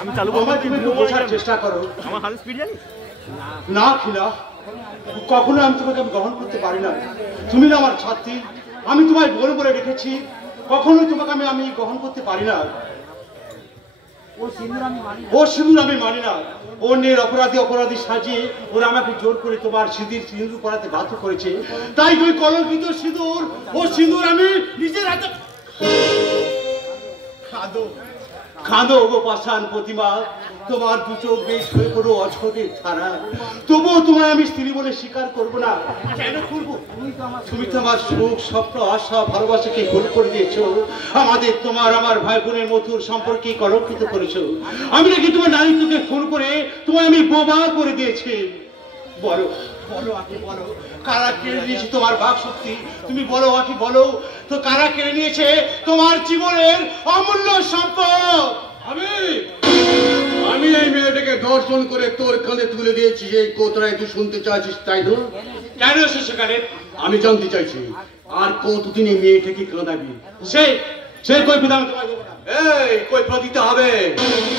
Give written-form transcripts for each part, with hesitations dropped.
আমি চালু বোঝার চেষ্টা করো। আমার হাল স্পিড জানিস না খিলা, কখনো আমি তোমাকে গ্রহণ করতে পারি না। তুমি না আমার ছাত্রী, আমি তোমায় বলে বলে রেখেছি, কখনোই তোমাকে আমি গ্রহণ করতে পারি না। ও সিঁদুর আমি মানি না। অন্যের অপরাধী সাজিয়ে ওরা আমাকে জোর করে তোমার সিঁদুর পরাতে বাধ্য করেছে। তাই ওই কলঙ্কিত সিঁদুর, ও সিঁদুর আমি নিজের হাতে কাঁদো গো পাষাণ প্রতিমা, তোমার দু চোখ বেশ হয়ে পড়ো অঝোরের ধারা। তবুও তোমায় আমি স্ত্রী বলে স্বীকার করবো না। কেন করবো? তুমি তো আমার সুখ, স্বপ্ন, আশা, ভালোবাসাকে ভুল করে দিয়েছো। আমাদের আমার ভাই বোনের মধুর সম্পর্কে কলঙ্কিত করেছো। আমি নাকি তোমার নারীত্বকে খুন করে তোমায় আমি বোমা করে দিয়েছি। বলো বলো আকে বলো, কারা কেড়ে নিয়েছে তোমার বাক শক্তি? তুমি বলো আকে বলো তো, কারা কেড়ে নিয়েছে তোমার জীবনের অমূল্য সম্পদ? আমি এই মেয়েটাকে দর্শন করে তোর কানে তুলে দিয়েছি, এই কোথায় তুই শুনতে চাইছিস তাই তো? কেন এসে সেখানে আমি জানতে চাইছি আর কতদিন এই মেয়েটাকে কাঁদাবি? সে কই বিধান তোমায় দেবো না। এই কই দিতে হবে,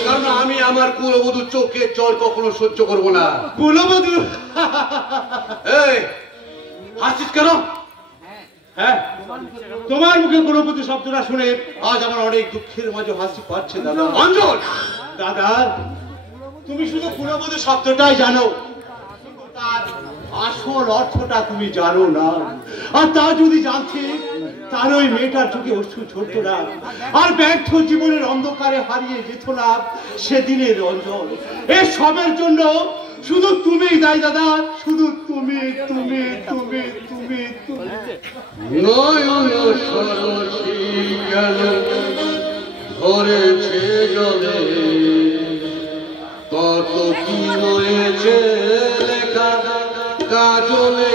কারণ আমি আমার কুলবধূর চোখের জল কখনো সহ্য করবো না। কুলবধূ? এই হাসিস কেন? হ্যাঁ, তোমার মুখে কুলবধূ শব্দটা শুনে আজ আমার অনেক দুঃখের মাঝে হাসি পাচ্ছে। দাদা অঞ্জন, দাদা তুমি শুধু কুলবধূ শব্দটাই জানো, তার আসল অর্থটা তুমি জানো না। আর তা যদি জানতে, তার ওই মেয়েটার চোখে অশ্রু ঝরতো না, আর ব্যর্থ জীবনের অন্ধকারে হারিয়ে যেত না সেদিনের রঞ্জন। এই সবের জন্য শুধু তুমি দায়ী দাদা, শুধু তুমি তুমি তুমি তুমি তুমি। নয়ন সরসী গেল ধরেছে জলে, কত কি রয়েছে লেখা কাজলে।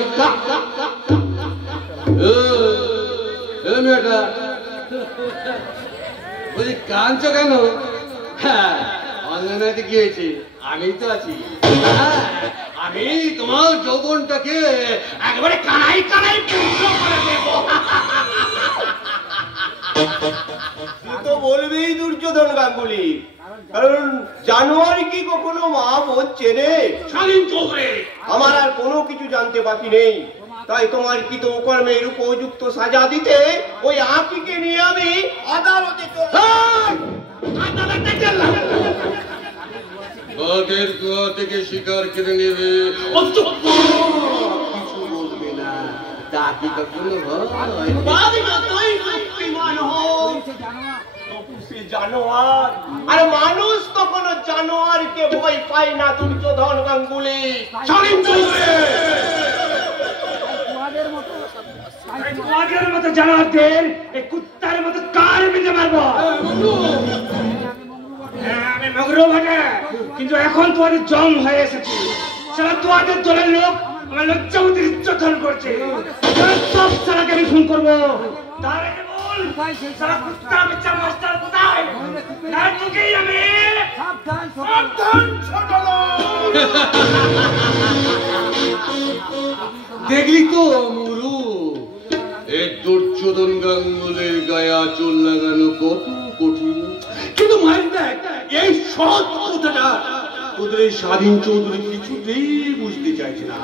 মেয়েটা বলছি কাঁদছো কেন? হ্যাঁ, অঞ্জনাতে কি হয়েছে? আমি তো আছি। আমি তোমার যৌবনটাকে একেবারে কানাই কানাই পূর্ণ করে দেব। তুই তো বলবেই দুর্যোধন গাঙ্গুলি, কারণ জানোয়ার কি কখনো মা বোধ চেনে? আমার আর কোনো কিছু জানতে বাকি নেই। তাই তোমার কৃত কর্মের উপযুক্ত সাজা দিতে ওই আঁকিকে নিয়ে আমি আদালতে বাঘের কুয়া থেকে শিকার কেড়ে নেবে, কিছু বলবে না। তা কি কখনো জানোয়ার? আর মানুষ কখনো জানোয়ারকে ভয় পায় না দুর্যোধন গাঙ্গুলি। তোমাদের মতো জানোয়ারদের এই কুত্তার মতো কার মেরে মারবো? আমি মগরু বটে, কিন্তু এখন তোমাদের জং হয়ে এসেছে। সারা তোমাদের দলের লোক আমার লজ্জাবতীর ইজ্জতন করছে। সব সারাকে আমি ফোন করবো। তার আগে বল, সারা কুত্তা বাচ্চা মাস্টার কোথায়? না তোকেই আমি সাবধান ছোট লোক। দেখলি তো মুরু, এই দুর্যোধন গাঙ্গুলির গায়ে আঁচল লাগানো কত কঠিন। কিন্তু মায়ের দেখ, এই সৎ কথাটা ওদের এই স্বাধীন চৌধুরী কিছুতেই বুঝতে চাইছে না।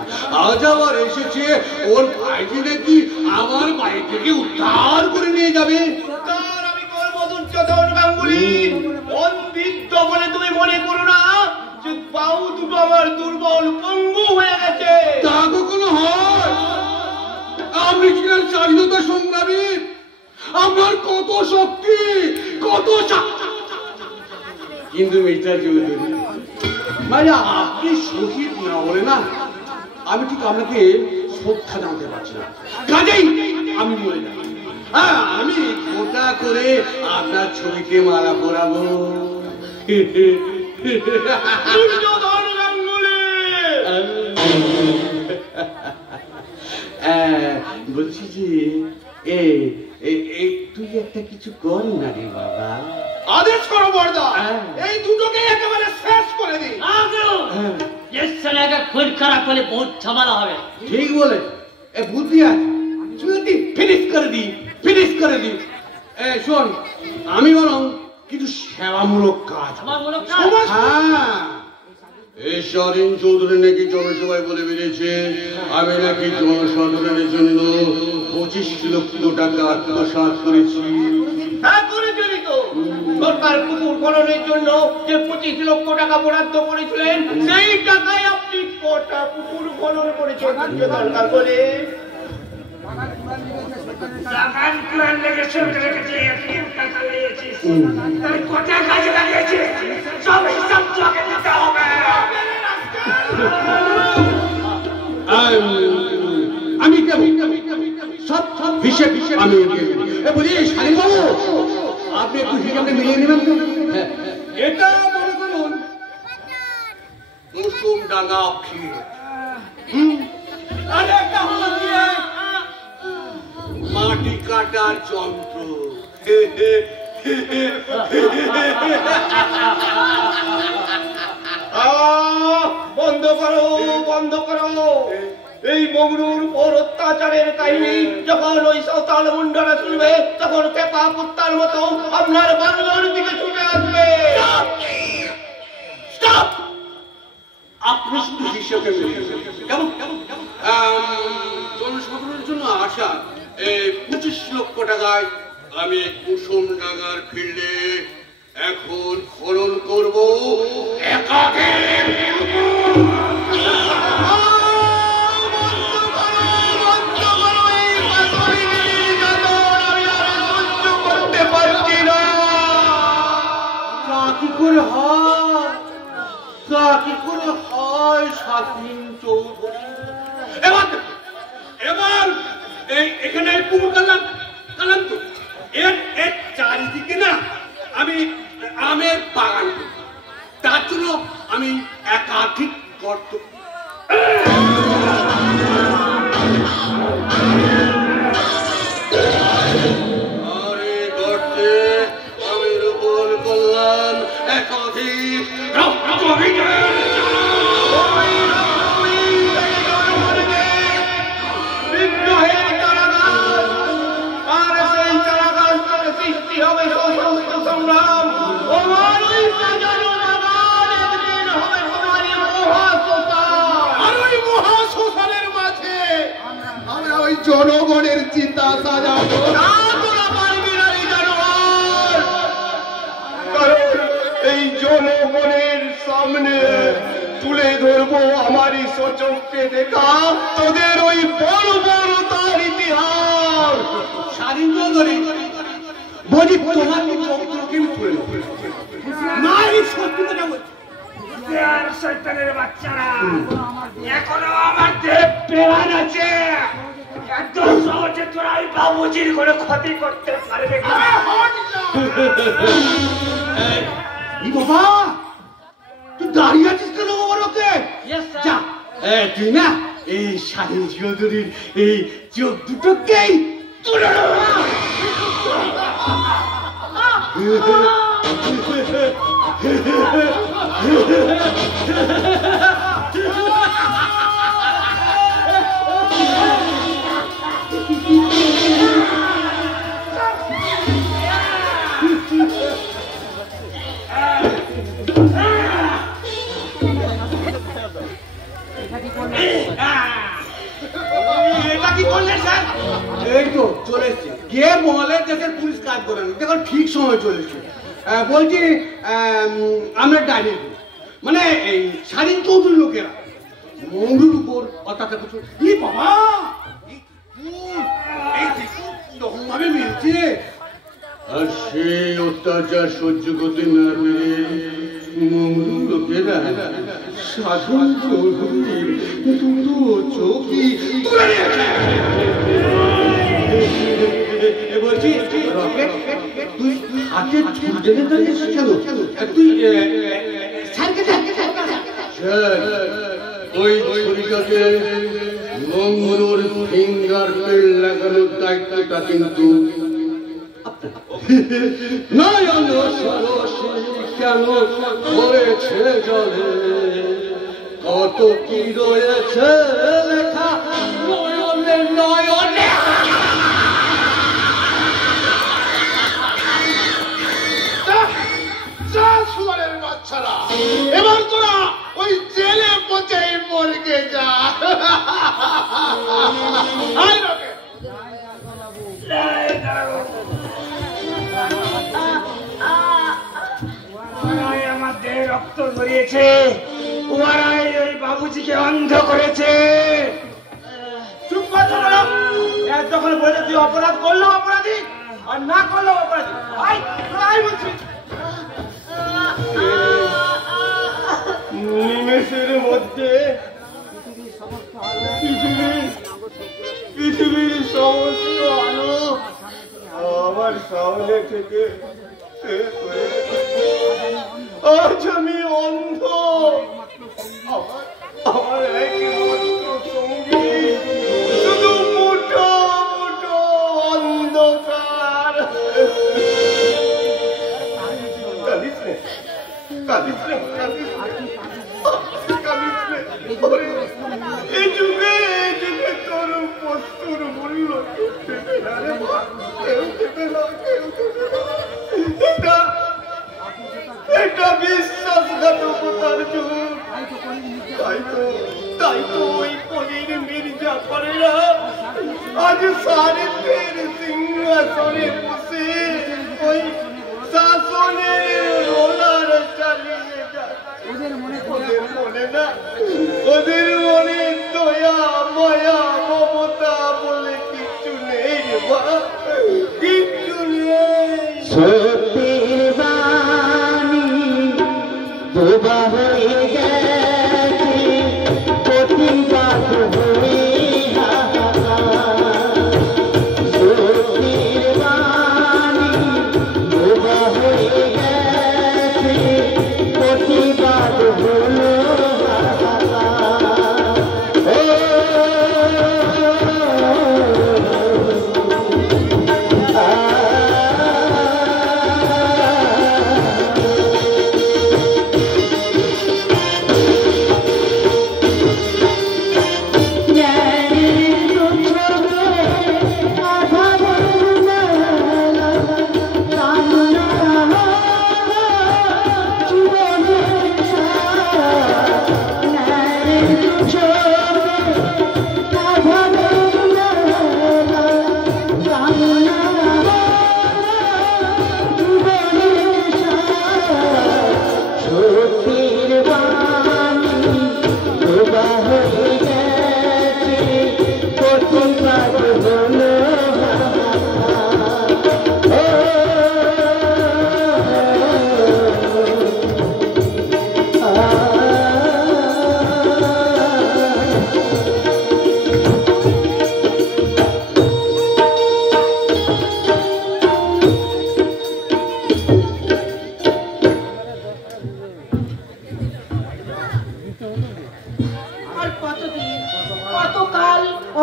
আজ আবার এসেছে ওর ভাইজি নাকি আমার বাড়ি থেকে উদ্ধার করে নিয়ে যাবে। আমি করবো দুর্যোধন গাঙ্গুলি। অন্বিদ্ধ বলে তুমি মনে করো না যে বাহু দুটো আমার দুর্বল পঙ্গু হয়ে গেছে? তা কখনো হয়? আমি ছিলাম স্বাধীনতা সংগ্রামী, আমার কত শক্তি, কত কিন্তু মিস্টার চৌধুরী মানে আপনি শহীদ না বলে না, আমি ঠিক আপনাকে শ্রদ্ধা জানতে পারছি না। কাজেই আমি মরে যাই। হ্যাঁ, আমি গোটা করে আপনার ছবিতে মালা পরাবো। বলছি যে তুই একটা কিছু কর না রে বাবা। আদেশ করো বড়দা, এই দুটোকে একেবারে শেষ করে দিই। খুন খারাপ হলে বহুত ঝামেলা হবে। ঠিক বলে, বুদ্ধি আছে, ফিনিশ করে দি, ফিনিশ করে দি। শোন, আমি বরং কিছু সেবামূলক কাজ। হ্যাঁ, এই শরীন চৌধুরী নাকি জনসভায় বলে বেরিয়েছে আমি নাকি জনসাধারণের জন্য 25 লক্ষ টাকা আত্মসাৎ করেছি। হ্যাঁ করেছিলি তো। সরকার পুকুর খননের জন্য যে 25 লক্ষ টাকা বরাদ্দ করেছিলেন সেই টাকায় আপনি কটা পুকুর খনন করেছেন দুর্যোধন গাঙ্গুলি? বাগান প্ল্যান লেগেছে রেখেছে এত টাকা নিয়েছিস তাই কটা কাজে লাগিয়েছিস সব হিসাব তোকে দিতে হবে। আমি সব হিসেব আমি বলি শালীন বাবু আপনি একটু হিসাবটা মিলিয়ে নেবেন তো। এটা মনে করুন কুসুম ডাঙ্গা ক্ষীর, আর একটা হলো মাটি কাটার যন্ত্র। বন্ধ করো বন্ধ করো। এই মগরুর ওর অত্যাচারের কাহিনী যখন ওই সাঁওতাল মুন্ডারা শুনবে তখন পেপা কুত্তার মতো আপনার বাংলার দিকে ছুটে আসবে। আপনি শুধু হিসেবে কেমন জনসাধারণের জন্য আশা এই 25 লক্ষ টাকায় আমি কুসুম ডাঙ্গার ফিল্ডে এখন খনন করব একাকে। কি করে হয় শালীন চৌধুরী? এবার এখানে পুকুর কালাম তো এর চারিদিকে না আমি আমের বাগান করি। তার জন্য আমি একাধিক গর্ত আরে গর্তে আমি রোপণ করলাম একাধিক জনগণের চিন্তা সাজাবো। এই জনগণের সামনে তুলে ধরবো আমারই সচক্ষে দেখা তোদের ওই বড় বড় তার ইতিহাস। শালীন চৌধুরী বলি তোমার চরিত্রকে তুলে না, এই সত্যি কথা বলছি। শয়তানের বাচ্চারা এখনো আমার দেব প্রাণ আছে, এত সহজে তোরা ওই বাবুজির করে ক্ষতি করতে পারবে না। বাবা তুই দাঁড়িয়ে আছিস কেন বাবার ওকে? যা তুই না এই শালীন চৌধুরীর এই চোখ দুটোকেই তুলে এই তো চলে এসছে। কে বলে দেশের পুলিশ কাজ করে না, দেখো ঠিক সময় চলেছে। বলছি আমরা ডাইনি মানে এই শালীন চৌধুরী লোকেরা মৌরুর উপর অত্যাচার করছে। বাবা রকম ভাবে মিলছে। আর সেই অত্যাচার সহ্য করতে না পেরে মৌরুর লোকেরা শালীন চৌধুরীর দুটো চোখই তুলে নিয়েছে। বলছি রকেট তুই হাতে ঝুলতে দাঁড়িয়েছিস কেন? তুই ওই ছুরিটাতে মঙ্গলুর ফিঙ্গারপ্রিন্ট লাগানোর দায়িত্বটা কিন্তু নয়ন সরসী কেন করেছে জলে, কত কি রয়েছে লেখা নয়নে নয়নে। ছাড়া। এবার তোরা ওই জেলে পচে মরকে যা। আয় রকে। আমার দেহে রক্ত ঝরিয়েছে, ওরাই ওই বাবুজিকে অন্ধ করেছে। চুপ করতে বলো। যখন বলে তুই অপরাধ করলেও অপরাধী আর না করলেও অপরাধী। আয় আয় বলছি। নিমেষের মধ্যে পৃথিবীর সমস্ত আলো আমার সামনে থেকে শেষ হয়ে গেছে। আজ আমি অন্ধ। আমার একমাত্র সঙ্গী শুধু মুঠো মুঠো অন্ধকার। কাঁদিস রে, কাঁদিস রে, কাঁদিস রে, কাঁদিস রে। এই যুগে তোর বস্তুর মূল্য দেবে না রে, কেউ দেবে না, কেউ দেবে না। এটা বিশ্বাসঘাতকতার যুগ। তাই তো ওই পরীর মির্জাফরেরা আজ সারিতের সিংহাসনে বসে ওই শাসনের রোলার চালিয়ে যায়। ওদের মনে দয়া মায়া মমতা বলে কিচ্ছু নেই রে মা, কিচ্ছু নেই। সত্যের বাণী ডোবা হয়ে গেছে, প্রতিবাদ হয়ে সত্যের বাণী ডোবা হয়ে গেছে, প্রতিবাদ হলো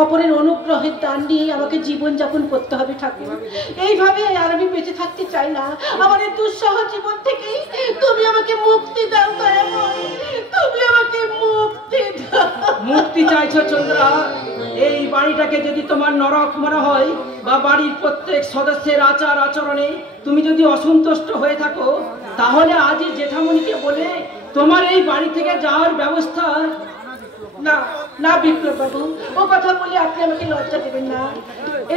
অপরের অনুগ্রহের দান নিয়ে আমাকে জীবন যাপন করতে হবে ঠাকুর। এইভাবে আর আমি বেঁচে থাকতে চাই না। আমার এই দুঃসহ জীবন থেকে তুমি আমাকে মুক্তি দাও, তুমি আমাকে মুক্তি দাও। মুক্তি চাইছো চন্দ্রা? এই বাড়িটাকে যদি তোমার নরক মনে হয় বা বাড়ির প্রত্যেক সদস্যের আচার আচরণে তুমি যদি অসন্তুষ্ট হয়ে থাকো, তাহলে আজই জেঠামণিকে বলে তোমার এই বাড়ি থেকে যাওয়ার ব্যবস্থা। না না বিপ্লব বাবু, ও কথা বলে আপনি আমাকে লজ্জা দেবেন না।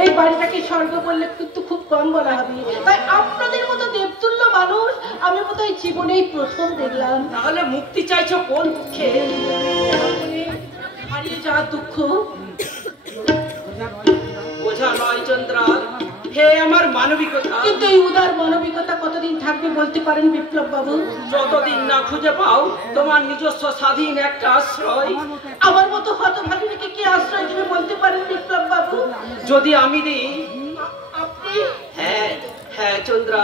এই বাড়িটাকে স্বর্গ বললে কিন্তু খুব কম বলা হবে। তাই আপনাদের মতো দেবতুল্য মানুষ আমি বোধহয় জীবনেই প্রথম দেখলাম। তাহলে মুক্তি চাইছো কোন দুঃখে? হারিয়ে যাওয়ার দুঃখ। বোঝা নয় চন্দ্রা, হে আমার মানবিকতা। কিন্তু এই উদার মানবিকতা কতদিন থাকবে বলতে পারেন বিপ্লব বাবু? যতদিন না খুঁজে পাও তোমার নিজস্ব স্বাধীন একটা আশ্রয়। আমার মতো হতভাগীকে কি আশ্রয় দিবে বলতে পারেন বিপ্লব বাবু? যদি আমি দিই। আপনি? হ্যাঁ হ্যাঁ চন্দ্রা,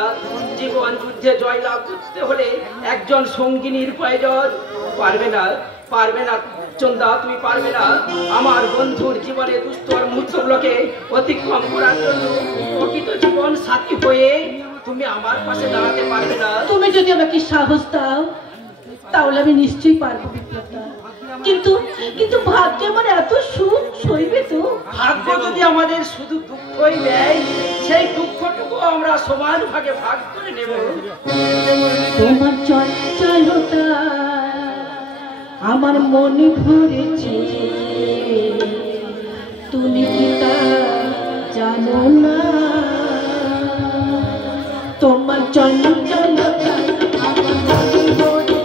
জীবন যুদ্ধে জয়লাভ করতে হলে একজন সঙ্গিনীর প্রয়োজন। পারবে না, পারবে না চন্দ্রা, তুমি পারবে না আমার বন্ধুর জীবনে দুস্তর মুহূর্তগুলোকে অতিক্রম করার জন্য প্রকৃত জীবন সাথী হয়ে তুমি আমার পাশে দাঁড়াতে পারবে না। তুমি যদি আমাকে সাহস দাও তাহলে আমি নিশ্চয়ই পারবো বিপ্লবদা। কিন্তু কিন্তু ভাগ্যে আমার এত সুখ সইবে তো? ভাগ্য যদি আমাদের শুধু দুঃখই দেয়, সেই দুঃখটুকু আমরা সমান ভাগে ভাগ করে নেব। তোমার চঞ্চল আমার মন ভরেছে, তুমি কি তা জানো না? তোমার চঞ্চলতা আমার মন ভরেছে।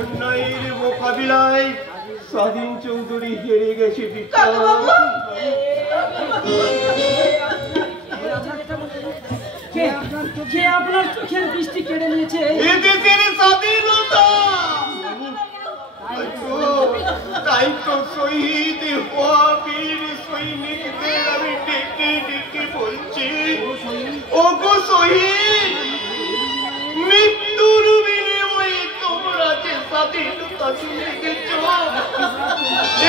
অন্যায়ের মোকাবিলায় স্বাধীন চৌধুরী হেরে গেছে। আপনার চোখের দৃষ্টি কেড়ে নিয়েছে এদেশের স্বাধীনতা। তাই তো শহীদ হওয়া বীর সৈনিকদের আমি ডেকে ডেকে বলছি, ওগো শহীদ, মৃত্যুর বিনিময়ে তোমরা যে স্বাধীনতা কিনেছ,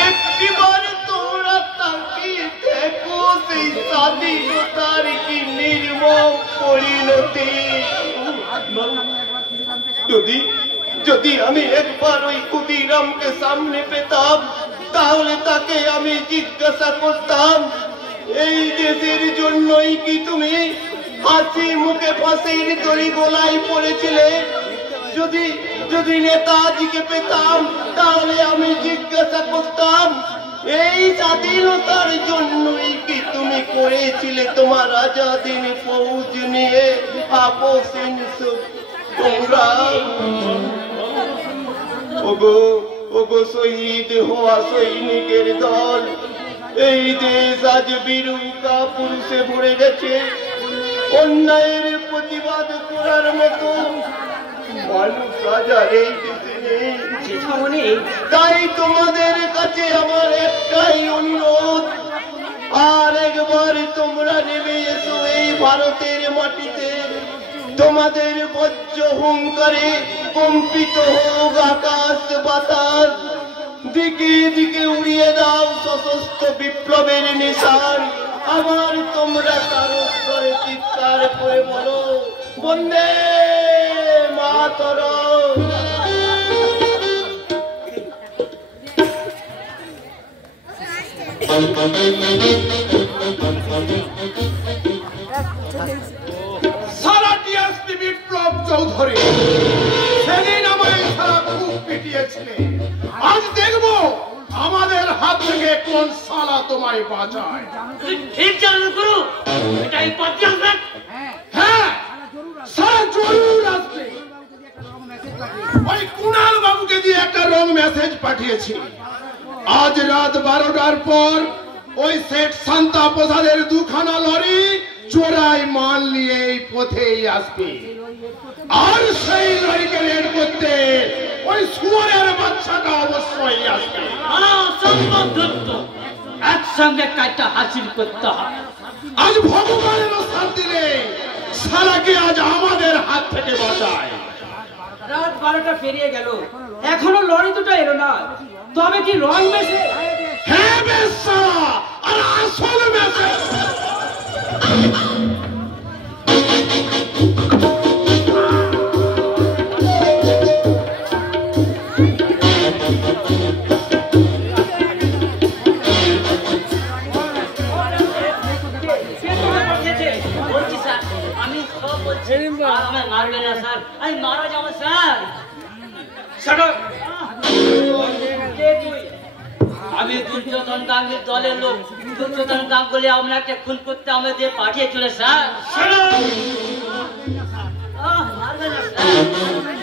একটিবার তোমরা তাকিয়ে দেখো সেই স্বাধীনতার কি নির্মম পরিণতি। যদি আমি একবার ওই ক্ষুদিরামকে সামনে পেতাম, তাহলে তাকে আমি জিজ্ঞাসা করতাম, এই দেশের জন্যই কি তুমি হাসি মুখে ফাঁসির দড়ি গলায় পড়েছিলে? যদি নেতাজিকে পেতাম, তাহলে আমি জিজ্ঞাসা করতাম, এই স্বাধীনতার জন্যই কি তুমি করেছিলে তোমার আজাদিন ফৌজ নিয়ে আপসিন সংগ্রাম? ওগো শহীদ হওয়া সৈনিকের দল, এই দেশ আজ বীরুকা পুরুষে ভরে গেছে। অন্যায়ের প্রতিবাদ করার মতো মানুষ আজ আর এই দেশে নেই। তাই তোমাদের কাছে আমার একটাই অনুরোধ, আর একবার তোমরা নেমে এসো এই ভারতের মাটিতে। তোমাদের বজ্র হুঙ্কারে কম্পিত হোক আকাশ বাতাস, দিকে দিকে উড়িয়ে দাও সশস্ত্র বিপ্লবের নিশান। আবার তোমরা কারো স্তরে চিৎকার করে বলো, বন্দে মাতরম। সারা ডিএসপি বিপ্লব চৌধুরী সেদিন আমায় সারা খুব পিটিয়েছিলে। আজ দেখবো আমাদের হাত থেকে কোন সালা তোমায় বাঁচায়। ঠিক জানো গুরু, এটাই পথ আসবে। হ্যাঁ, সারা জরুর আসবে। ওই কুণাল বাবুকে দিয়ে একটা রং মেসেজ পাঠিয়েছি। আজ রাত 12টার পর ওই শেঠ শান্তা প্রসাদের দুখানা লরি চোরাই মাল নিয়ে এই পথেই আসবে। আর সেই লরিকে রেড করতে ওই শুয়োরের বাচ্চাটা অবশ্যই আসবে। একসঙ্গে কাজটা হাসিল করতে হবে। আজ ভগবানেরও শান্তি নেই, শালাকে আজ আমাদের হাত থেকে বাঁচায়। রাত 12টা পেরিয়ে গেল, এখনো লরি দুটো এলো না। তবে কি রং মেশে? হ্যাঁ বেশ শালা, আর আসল মেশে। মারবেন না স্যার, আমি মারা যাবো স্যার। আমি দুর্যোধন গাঙ্গুলির দলের লোক। দুর্যোধন গাঙ্গুলি আপনাকে খুন করতে আমাদের পাঠিয়েছিল স্যার। মারবেন না স্যার,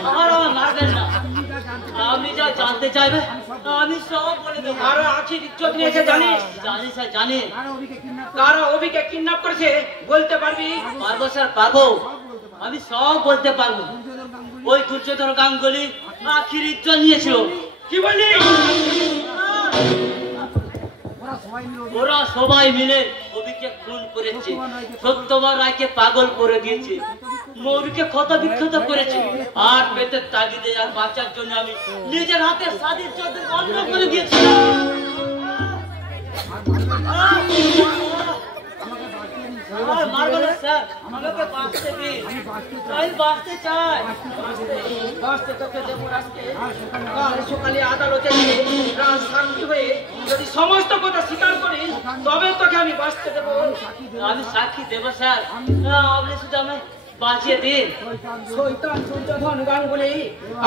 আমার মারবেন না। আপনি যা জানতে চাইবে আমি সব বলে দেবো। কারো আখির ইজ্জত নিয়েছে জানিস? জানি স্যার, জানি। কারো অভিকে কিডন্যাপ করেছে বলতে পারবি? পারবো স্যার, পারবো। আমি সব বলতে পারবো। ওই দুর্যোধন গাঙ্গুলি আখির ইজ্জত নিয়েছিল। কি বললি? ওরা সবাই মিলে অভিকে খুন করেছে, সত্যবান রায়কে পাগল করে দিয়েছে, মৌরিকে ক্ষত বিক্ষত করেছে। আর পেটের তাগিদে আর বাঁচার জন্য আমি নিজের হাতে সাদির চোদ্দের বন্ধ করে দিয়েছিলাম। মারবো না স্যার, আমাকে বাঁচতে দিন। আমি বাঁচতে চাই। বাঁচতে তোকে দেবো আজকে। কাল সকালে আদালতে প্রাণ সাক্ষী হয়ে যদি সমস্ত কথা স্বীকার করিস তবে তোকে আমি বাঁচতে দেবো। আমি সাক্ষী দেবো স্যার, আপনি শুধু আমায় বাঁচিয়ে দিন। শয়তান দুর্যোধন গাঙ্গুলি,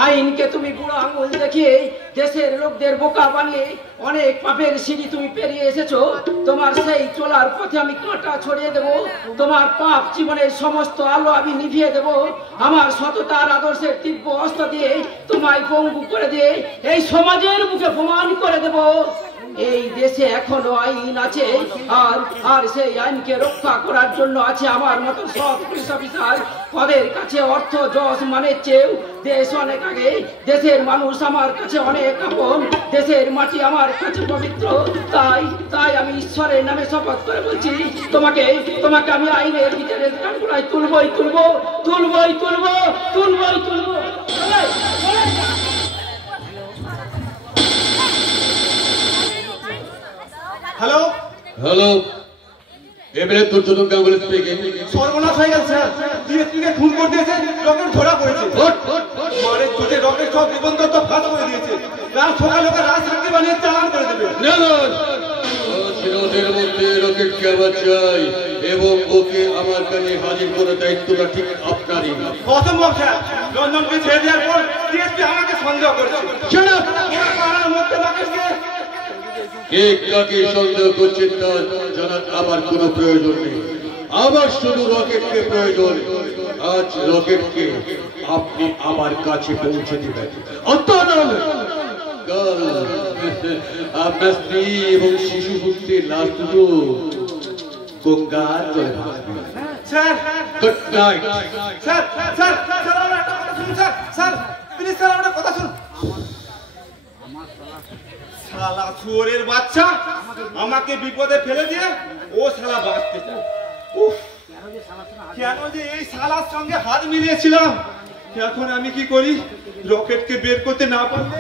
আইনকে তুমি বুড়ো আঙুল দেখিয়ে দেশের লোকদের বোকা বানিয়ে অনেক পাপের সিঁড়ি তুমি পেরিয়ে এসেছো। তোমার সেই চলার পথে আমি কাঁটা ছড়িয়ে দেবো। তোমার পাপ জীবনের সমস্ত আলো আমি নিভিয়ে দেবো। আমার সততার আদর্শের তীব্র অস্ত্র দিয়ে তোমায় পঙ্গু করে দিয়ে এই সমাজের মুখে প্রমাণ করে দেবো এই দেশে এখনো আইন আছে। আর সেই আইনকে রক্ষা করার জন্য আছে আমার মতো সৎ পুলিশ অফিসার। পদের কাছে অর্থ যশ মানের চেয়েও দেশ অনেক আগে। দেশের মানুষ আমার কাছে অনেক আপন, দেশের মাটি আমার কাছে পবিত্র। তাই আমি ঈশ্বরের নামে শপথ করে বলছি, তোমাকে আমি আইনের বিচারের কাঠগড়ায় তুলবই তুলবো। হ্যালো হ্যালো, এবারে দুর্যোধন গাঙ্গুলি স্পিকিং। সর্বনাশ হয়ে গেছে স্যার, ডিএসপিকে খুন করে দিয়েছে, রকেট ধরা পড়েছে। মারে চোটে রকেট সব নিবন্ধন তো ফাঁস করে দিয়েছে। কাল সকালে ওকে রাজশাহী বানিয়ে চালান করে দেবে। সিরোদের মধ্যে রকেটকে আবার চাই এবং ওকে আমার কাছে হাজির করে দায়িত্বটা ঠিক আপনারই। অসম্ভব স্যার, রঞ্জনকে ছেড়ে দেওয়ার পর ডিএসপি আমাকে সন্দেহ করছে। কে কাকে সন্দেহ করছেন তা জানার আবার কোনো প্রয়োজন নেই। আবার শুধু রকেটকে প্রয়োজন। আজ রকেটকে আপনি আমার কাছে পৌঁছে দিবেন। কাল আপনার স্ত্রী এবং শিশু পুত্রের লাশ দুটো গঙ্গার জলে ভাসবে। Sir good night. Sir sir sir আমার একটা কথা শুনুন স্যার। স্যার প্লিজ স্যার আমার কথা শুনুন। শালা শুয়োরের বাচ্চা আমাকে বিপদে ফেলে দিয়ে ও শালা বাঁচতে চায়। উফ, কেন যে এই শালার সঙ্গে হাত মিলিয়েছিলাম। এখন আমি কি করি? রকেটকে বের করতে না পারলে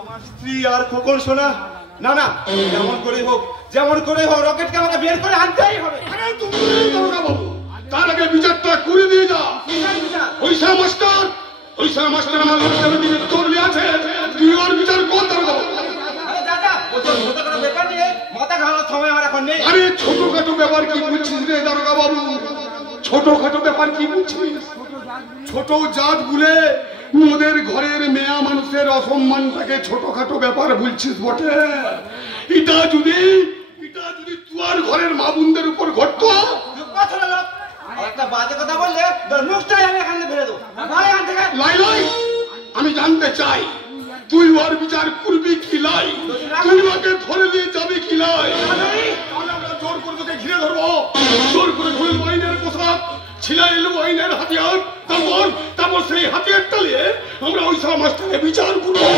আমার স্ত্রী আর খোকন সোনা, না না, যেমন করে হোক রকেটকে আমাকে বের করে আনতেই হবে। তার আগে বিচারটা করে দিয়ে যা। ওইসা মাস্টার আমার লোকের দিকে তোর আছে, তুই ওর বিচার কর। ব্যাপার নিয়ে মাথা ঘামানোর সময় আমার এখন নেই। আরে ছোটখাটো ব্যাপার কি বুঝছিস রে দারোগা বাবু? ছোটখাটো ব্যাপার কি বুঝছিস? ছোট জাত বলে ওদের ঘরের মেয়া মানুষের অসম্মানটাকে ছোটখাটো ব্যাপার বলছিস বটে? এটা যদি তোর ঘরের মা বোনদের উপর ঘটতো। একটা বাজে কথা বললে তোর মুখটাই আমি এখানে ফেলে দেবো। লাই আমি জানতে চাই তুই ওর বিচার করবি কি লাই? তুই ওকে ধরে নিয়ে যাবি কি লাই? আমরা জোর করে তোকে ঘিরে ধরবো, জোর করে খুলে আইনের পোশাক ছিলাই এলো আইনের হাতিয়ার, তারপর সেই হাতিয়ারটা নিয়ে আমরা ওই সব মাস্টারে বিচার করবো।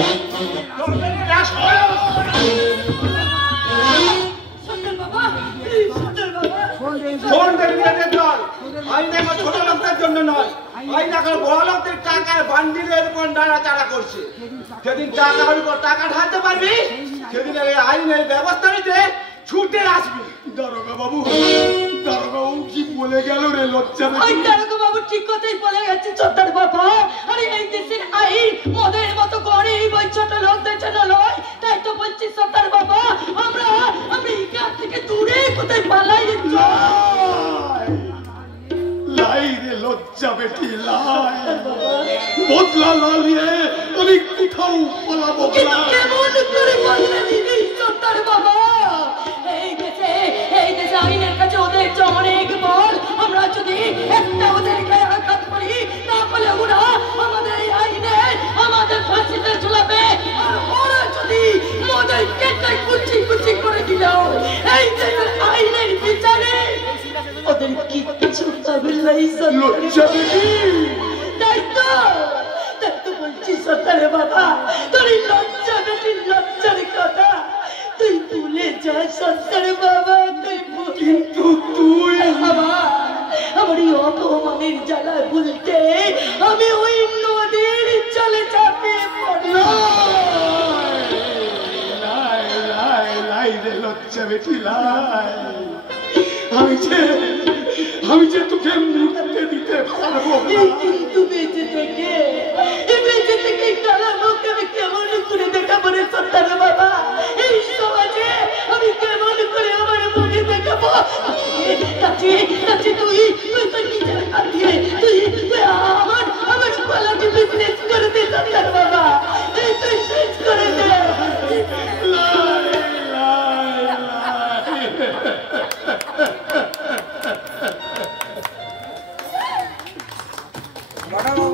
আইন এখন ছোট লোকদের জন্য নয়, আইন এখন বড় লোকদের টাকার বান্ডিলের উপর নাড়াচাড়া করছে। যেদিন টাকার উপর টাকা ঢালতে পারবি সেদিন এই আইনের ব্যবস্থা নিতে ছুটে আসবি। দারোগা বাবু কি বলে গেল রে? লজ্জা ওই দারোগা বাবু ঠিক কথাই বলে গেছে সর্দার বাবা। আরে এই দেশের আইন মদের মতো গরিব ওই ছোট লোকদের জন্য নয়। তাই তো বলছি সর্দার বাবা, আমরা এখান থেকে দূরে কোথায় পালাই লাই রে লজ্জা বেটি লাই। বদলা লালিয়ে আমি কোথাও পালাবো না। কেমন করে বদলা নিবি সর্দার বাবা? এই দেশে আইনের কাছে ওদের যে অনেক বল। আমরা যদি একটা ওদের গায়ে আঘাত করি তাহলে ওরা আমাদের এই আইনে আমাদের ফাঁসিতে ঝুলাবে। আর ওরা যদি মদের কেটে কুচি কুচি করে দিল এই দেশের আইনের বিচারে ওদের কিচ্ছু হবে না। লজ্জা বেটি তাই তো বলছি সর্দারে বাবা, তোর লজ্জা বেটির লজ্জার কথা তুই ভুলে যা সর্দারে বাবা। কিন্তু তুই আমার এই অপমানের জ্বালায় বলতে আমি ওই নদীর জলে চাপিয়ে পড়লাম। লাই রে লজ্জা বেটি লাই। আমি যে তোকে মুক্তি দিতে পারবো কিন্তু বেঁচে থেকে কালামকে আমি কেমন করে দেখাবো রে সর্দারে বাবা? এই সমাজে আমি কেমন করে আমার মুখে দেখাবো? তুই নিজের হাত দিয়ে তুই আমার গলাটি বিজনেস করে দে সর্দার বাবা। তুই শেষ করে দে। বাবু